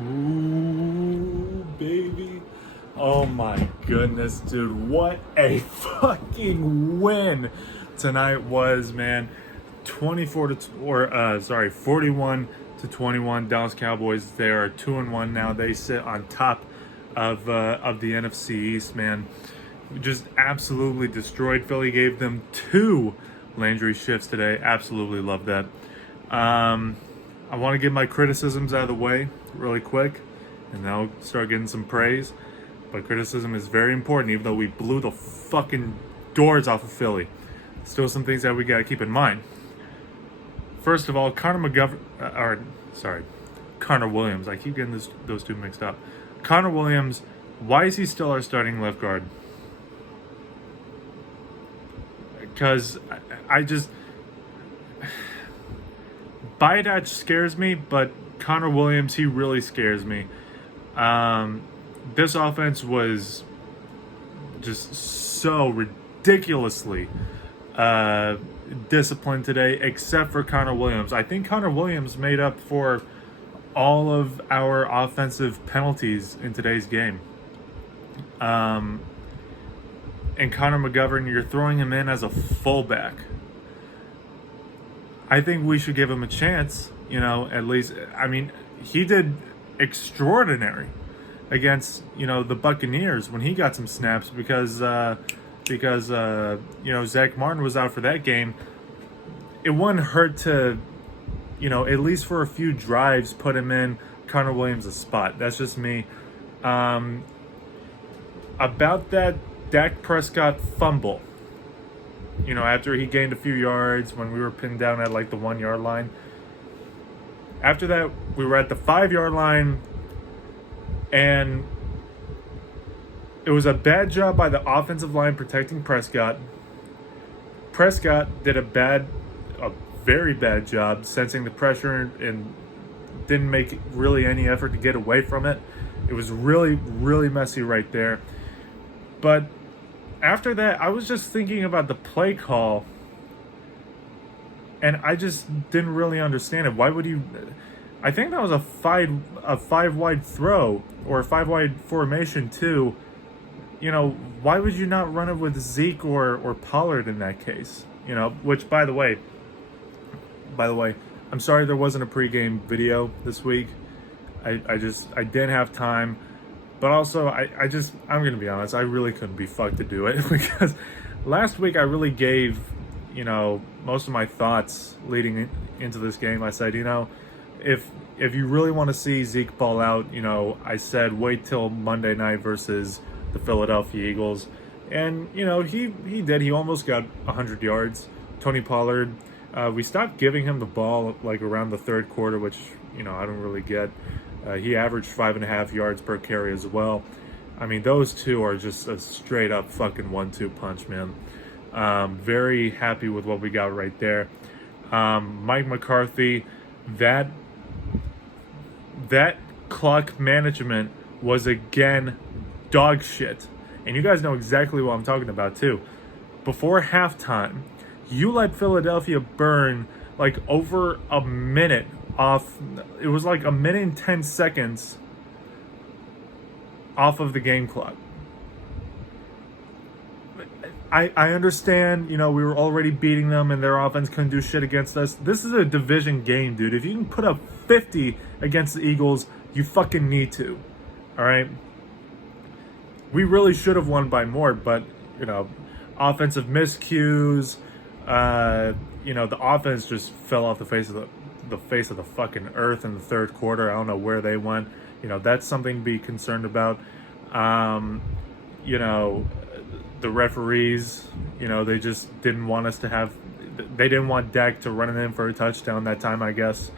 Ooh, baby. Oh my goodness, dude. What a fucking win tonight was, man. 41 to 21. Dallas Cowboys, they are 2-1 now. They sit on top of the NFC East, man. Just absolutely destroyed Philly. Gave them 2 Landry shifts today. Absolutely love that. I want to get my criticisms out of the way really quick, and then I'll start getting some praise. But criticism is very important, even though we blew the fucking doors off of Philly. Still some things that we got to keep in mind. First of all, Connor Williams. I keep getting those two mixed up. Connor Williams, why is he still our starting left guard? Because I just... Bajdac scares me, but Connor Williams, he really scares me. This offense was just so ridiculously disciplined today, except for Connor Williams. I think Connor Williams made up for all of our offensive penalties in today's game. And Connor McGovern, you're throwing him in as a fullback. I think we should give him a chance, at least. I mean, he did extraordinary against, the Buccaneers when he got some snaps because Zach Martin was out for that game. It wouldn't hurt to, at least for a few drives, put him in Connor Williams' spot. That's just me. About that Dak Prescott fumble. After he gained a few yards when we were pinned down at like the 1 yard line. After that, we were at the 5 yard line, and it was a bad job by the offensive line protecting Prescott. Prescott did a very bad job sensing the pressure and didn't make really any effort to get away from it. It was really, really messy right there. But after that, I was just thinking about the play call, and I just didn't really understand it. Why would you... I think that was a five wide throw, or a 5 wide formation too. Why would you not run it with Zeke or Pollard in that case? Which, by the way, I'm sorry there wasn't a pregame video this week. I didn't have time. But also, I'm going to be honest, I really couldn't be fucked to do it because last week I really gave, most of my thoughts leading into this game. I said, if you really want to see Zeke ball out, I said wait till Monday night versus the Philadelphia Eagles. And, he did. He almost got 100 yards. Tony Pollard, we stopped giving him the ball like around the third quarter, which, I don't really get. He averaged 5.5 yards per carry as well. I mean, those two are just a straight up fucking 1-2 punch, man. Very happy with what we got right there. Mike McCarthy, that clock management was again dog shit. And you guys know exactly what I'm talking about too. Before halftime, you let Philadelphia burn like over a minute off. It was like 1 minute and 10 seconds off of the game clock. I understand, we were already beating them and their offense couldn't do shit against us. This is a division game, dude. If you can put up 50 against the Eagles, you fucking need to. All right? We really should have won by more, but, offensive miscues, the offense just fell off the face of the fucking earth in the third quarter. I don't know where they went. That's something to be concerned about. The referees, they just didn't want us to have... They didn't want Dak to run it in for a touchdown that time, I guess.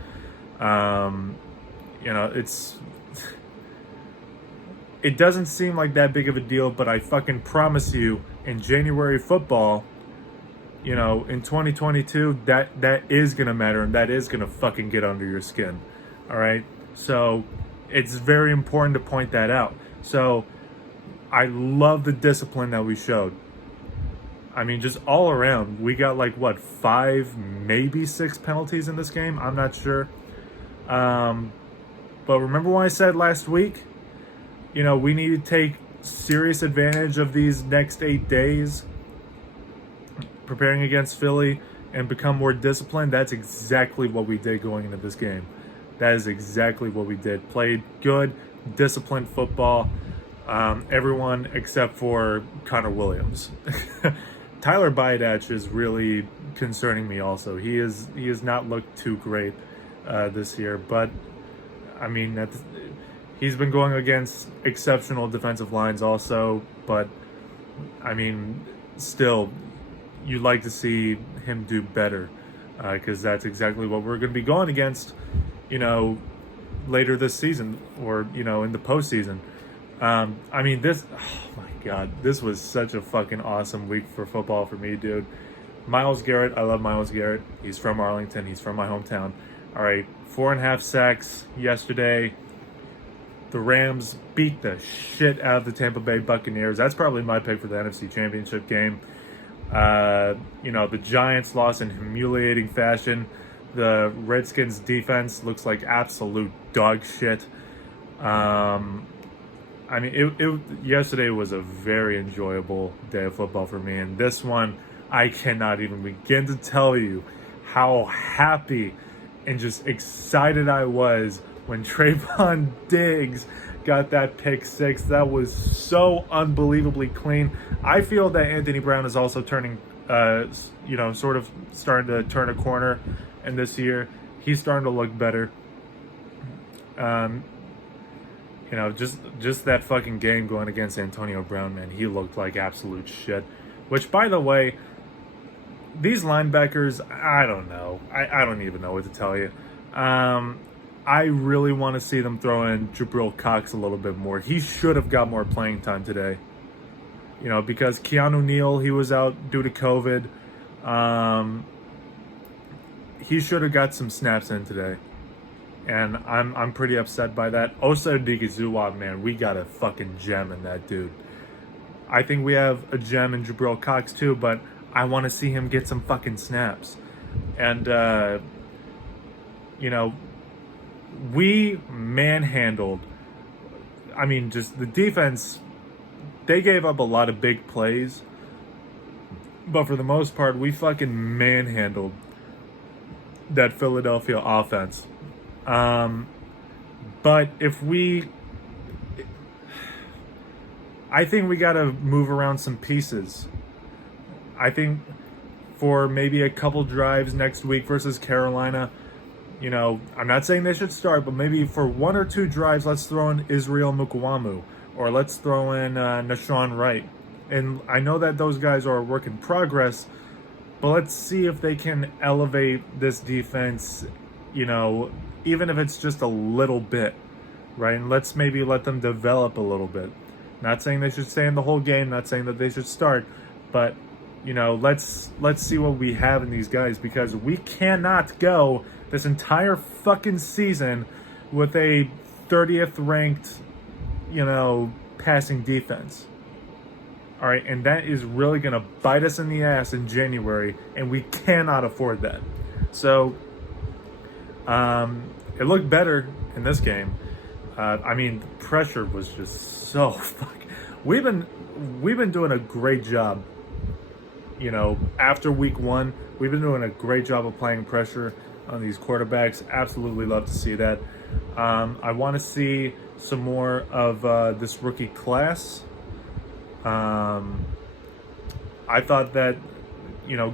It doesn't seem like that big of a deal, but I fucking promise you, in January football, in 2022, that is going to matter, and that is going to fucking get under your skin. All right? So it's very important to point that out. So I love the discipline that we showed. I mean, just all around. We got 5, maybe 6 penalties in this game. I'm not sure. But remember when I said last week, we need to take serious advantage of these next 8 days preparing against Philly and become more disciplined? That's exactly what we did going into this game. That is exactly what we did. Played good, disciplined football. Everyone except for Connor Williams. Tyler Bydach is really concerning me also. He has not looked too great this year, but I mean, he's been going against exceptional defensive lines also, but I mean, still, you'd like to see him do better because that's exactly what we're going to be going against, later this season or, in the postseason. I mean, oh my God, this was such a fucking awesome week for football for me, dude. Myles Garrett, I love Myles Garrett. He's from Arlington. He's from my hometown. All right, 4.5 sacks yesterday. The Rams beat the shit out of the Tampa Bay Buccaneers. That's probably my pick for the NFC Championship game. The Giants lost in humiliating fashion. The Redskins defense looks like absolute dog shit. I mean, yesterday was a very enjoyable day of football for me, and this one, I cannot even begin to tell you how happy and just excited I was when Trayvon Diggs got that pick six. That was so unbelievably clean. I feel that Anthony Brown is also turning, sort of starting to turn a corner in this year. He's starting to look better. Just that fucking game going against Antonio Brown, man, he looked like absolute shit. Which, by the way, these linebackers, I don't know. I don't even know what to tell you. I really want to see them throw in Jabril Cox a little bit more. He should have got more playing time today. Because Keanu Neal, he was out due to COVID. He should have got some snaps in today. And I'm pretty upset by that. Osa Odighizuwa, man, we got a fucking gem in that dude. I think we have a gem in Jabril Cox too, but I want to see him get some fucking snaps. And, we manhandled. I mean, just the defense, they gave up a lot of big plays. But for the most part, we fucking manhandled that Philadelphia offense. But I think we got to move around some pieces. I think for maybe a couple drives next week versus Carolina, I'm not saying they should start, but maybe for 1 or 2 drives, let's throw in Israel Mukuamu, or let's throw in Nashawn Wright. And I know that those guys are a work in progress, but let's see if they can elevate this defense, even if it's just a little bit, right? And let's maybe let them develop a little bit. Not saying they should stay in the whole game, not saying that they should start, but, let's see what we have in these guys, because we cannot go this entire fucking season with a 30th ranked, passing defense. All right, and that is really going to bite us in the ass in January, and we cannot afford that. So, it looked better in this game. Pressure was just so fucking. We've been doing a great job. After week 1, we've been doing a great job of playing pressure on these quarterbacks. Absolutely love to see that. I want to see some more of this rookie class. I thought that,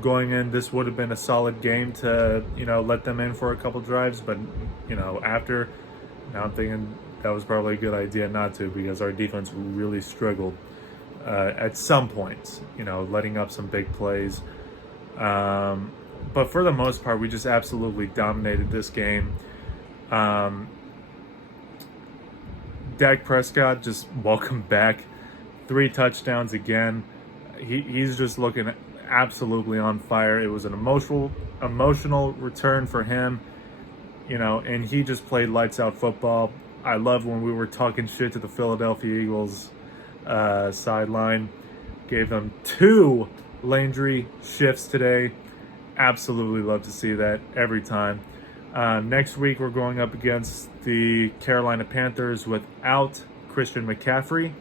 going in, this would have been a solid game to, let them in for a couple drives. But, after, now I'm thinking that was probably a good idea not to, because our defense really struggled at some points, letting up some big plays. But for the most part, we just absolutely dominated this game. Dak Prescott, just welcome back. 3 touchdowns again. He's just looking absolutely on fire. It was an emotional return for him, and he just played lights out football. I love when we were talking shit to the Philadelphia Eagles sideline. Gave them 2 Landry shifts today. Absolutely love to see that every time. Next week, we're going up against the Carolina Panthers without Christian McCaffrey.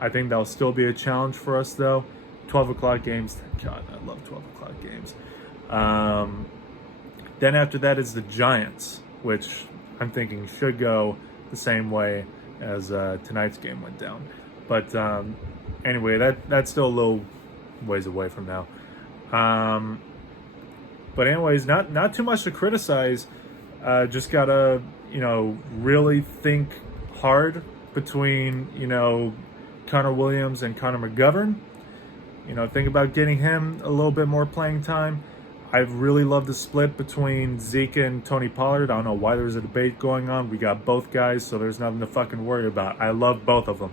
I think that'll still be a challenge for us, though. 12 o'clock games. God, I love 12 o'clock games. Then after that is the Giants, which I'm thinking should go the same way as tonight's game went down. But anyway, that's still a little ways away from now. But anyways, not too much to criticize. Just gotta, really think hard between, Connor Williams and Connor McGovern. Think about getting him a little bit more playing time. I really love the split between Zeke and Tony Pollard. I don't know why there's a debate going on. We got both guys, so there's nothing to fucking worry about. I love both of them.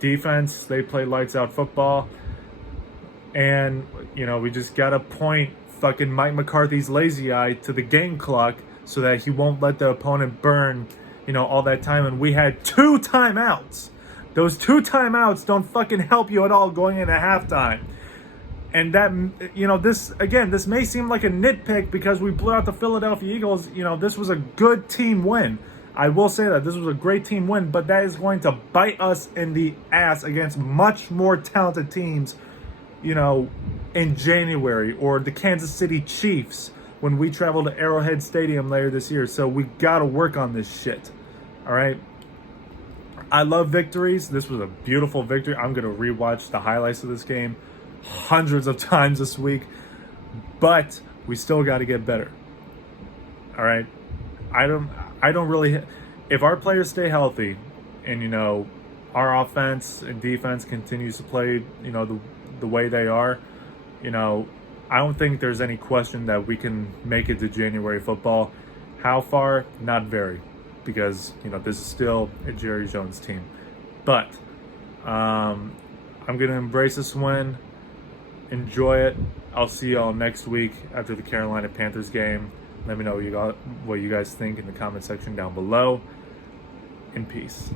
Defense, they play lights out football. And, we just got to point fucking Mike McCarthy's lazy eye to the game clock so that he won't let the opponent burn, all that time. And we had 2 timeouts. Those 2 timeouts don't fucking help you at all going into halftime. And that, this may seem like a nitpick because we blew out the Philadelphia Eagles. This was a good team win. I will say that this was a great team win, but that is going to bite us in the ass against much more talented teams, in January, or the Kansas City Chiefs when we travel to Arrowhead Stadium later this year. So we got to work on this shit. All right. I love victories. This was a beautiful victory. I'm going to rewatch the highlights of this game hundreds of times this week, but we still got to get better. All right. I don't really, if our players stay healthy and, our offense and defense continues to play, the way they are, I don't think there's any question that we can make it to January football. How far? Not very, because, this is still a Jerry Jones team. But I'm going to embrace this win. Enjoy it. I'll see y'all next week after the Carolina Panthers game. Let me know what you guys think in the comment section down below. In peace.